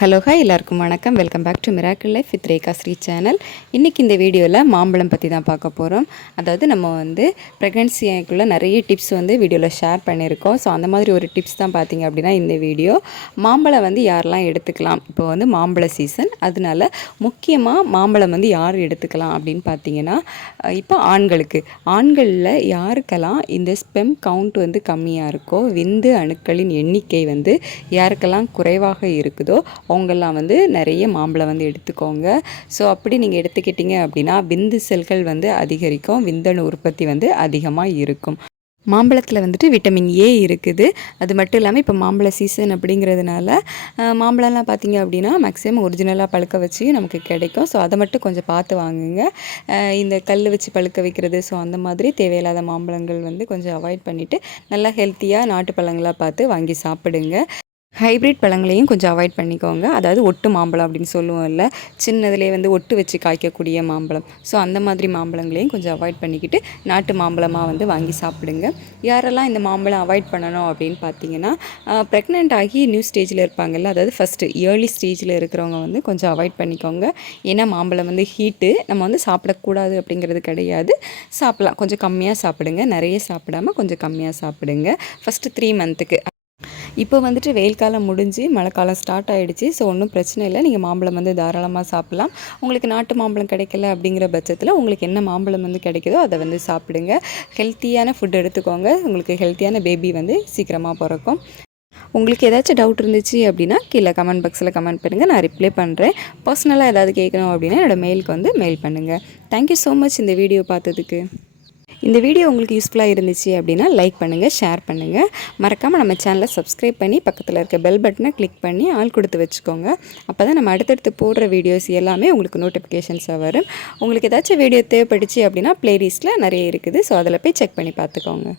Hello hi எல்லாருக்கும் வணக்கம். Welcome back to miracle life with Rekha Sri channel. இன்றைக்கி இந்த வீடியோவில் மாம்பழம் பற்றி தான் பார்க்க போகிறோம். அதாவது நம்ம ப்ரெக்னென்சிக்குள்ளே நிறைய டிப்ஸ் வீடியோவில் ஷேர் பண்ணியிருக்கோம். ஸோ அந்த மாதிரி ஒரு டிப்ஸ் தான் பார்த்திங்க அப்படின்னா இந்த வீடியோ. மாம்பழம் யாரெல்லாம் எடுத்துக்கலாம், இப்போ மாம்பழ சீசன், அதனால முக்கியமாக மாம்பழம் யார் எடுத்துக்கலாம் அப்படின்னு பார்த்தீங்கன்னா, இப்போ ஆண்களில் யாருக்கெல்லாம் இந்த ஸ்பெம் கவுண்ட் கம்மியாக இருக்கோ, விந்து அணுக்களின் எண்ணிக்கை யாருக்கெல்லாம் குறைவாக இருக்குதோ அவங்கெல்லாம் நிறைய மாம்பழம் எடுத்துக்கோங்க. ஸோ அப்படி நீங்கள் எடுத்துக்கிட்டிங்க அப்படின்னா விந்து செல்கள் அதிகரிக்கும், விந்தணு உற்பத்தி அதிகமாக இருக்கும். மாம்பழத்தில் விட்டமின் ஏ இருக்குது. அது மட்டும் இல்லாமல் இப்போ மாம்பழ சீசன் அப்படிங்கிறதுனால மாம்பழம்லாம் பார்த்திங்க அப்படின்னா மேக்ஸிமம் ஒரிஜினலாக பழுக்க வச்சு நமக்கு கிடைக்கும். ஸோ அதை மட்டும் கொஞ்சம் பார்த்து வாங்குங்க. இந்த கல் வச்சு பழுக்க வைக்கிறது, ஸோ அந்த மாதிரி தேவையில்லாத மாம்பழங்கள் கொஞ்சம் அவாய்ட் பண்ணிவிட்டு நல்லா ஹெல்த்தியாக நாட்டு பழங்களாக பார்த்து வாங்கி சாப்பிடுங்க. ஹைப்ரிட் பழங்களையும் கொஞ்சம் அவாய்ட் பண்ணிக்கோங்க. அதாவது ஒட்டு மாம்பழம் அப்படின்னு சொல்லுவோம்ல, சின்னதுலேயே ஒட்டு வச்சு காய்க்கக்கூடிய மாம்பழம். ஸோ அந்த மாதிரி மாம்பழங்களையும் கொஞ்சம் அவாய்ட் பண்ணிக்கிட்டு நாட்டு மாம்பழமாக வாங்கி சாப்பிடுங்க. யாரெல்லாம் இந்த மாம்பழம் அவாய்ட் பண்ணணும் அப்படின்னு பார்த்தீங்கன்னா, ப்ரெக்னென்ட் ஆகி நியூ ஸ்டேஜில் இருப்பாங்கல்ல, அதாவது ஃபஸ்ட்டு ஏர்லி ஸ்டேஜில் இருக்கிறவங்க கொஞ்சம் அவாய்ட் பண்ணிக்கோங்க. ஏன்னா மாம்பழம் ஹீட்டு, நம்ம சாப்பிடக்கூடாது அப்படிங்கிறது கிடையாது, சாப்பிட்லாம். கொஞ்சம் கம்மியாக சாப்பிடுங்க, நிறைய சாப்பிடாமல் கொஞ்சம் கம்மியாக சாப்பிடுங்க ஃபஸ்ட்டு 3 மந்த்துக்கு. இப்போ வெயில் காலம் முடிஞ்சு மழை காலம் ஸ்டார்ட் ஆகிடுச்சு. ஸோ ஒன்றும் பிரச்சனை இல்லை, நீங்கள் மாம்பழம் தாராளமாக சாப்பிட்லாம். உங்களுக்கு நாட்டு மாம்பழம் கிடைக்கல அப்படிங்கிற பட்சத்தில் உங்களுக்கு என்ன மாம்பழம் கிடைக்குதோ அதை சாப்பிடுங்க. ஹெல்த்தியான ஃபுட் எடுத்துக்கோங்க. உங்களுக்கு ஹெல்த்தியான பேபி சீக்கிரமாக பிறக்கும். உங்களுக்கு ஏதாச்சும் டவுட் இருந்துச்சு அப்படின்னா கீழே கமெண்ட் பாக்ஸில் கமெண்ட் பண்ணுங்கள், நான் ரிப்ளை பண்ணுறேன். பர்சனலாக ஏதாவது கேட்கணும் அப்படின்னா என்னோடய மெயிலுக்கு மெயில் பண்ணுங்கள். தேங்க்யூ ஸோ மச் இந்த வீடியோ பார்த்ததுக்கு. இந்த வீடியோ உங்களுக்கு யூஸ்ஃபுல்லாக இருந்துச்சு அப்படின்னா லைக் பண்ணுங்கள், ஷேர் பண்ணுங்கள். மறக்காமல் நம்ம சேனலை சப்ஸ்கிரைப் பண்ணி பக்கத்தில் இருக்க பெல் பட்டனை கிளிக் பண்ணி ஆல் கொடுத்து வச்சுக்கோங்க. அப்போ தான் நம்ம அடுத்தடுத்து போடுற வீடியோஸ் எல்லாமே உங்களுக்கு நோட்டிஃபிகேஷன்ஸாக வரும். உங்களுக்கு ஏதாச்சும் வீடியோ தேவைப்பட்டுச்சு அப்படின்னா ப்ளேலிஸ்ட்டில் நிறைய இருக்குது. ஸோ அதில் போய் செக் பண்ணி பார்த்துக்கோங்க.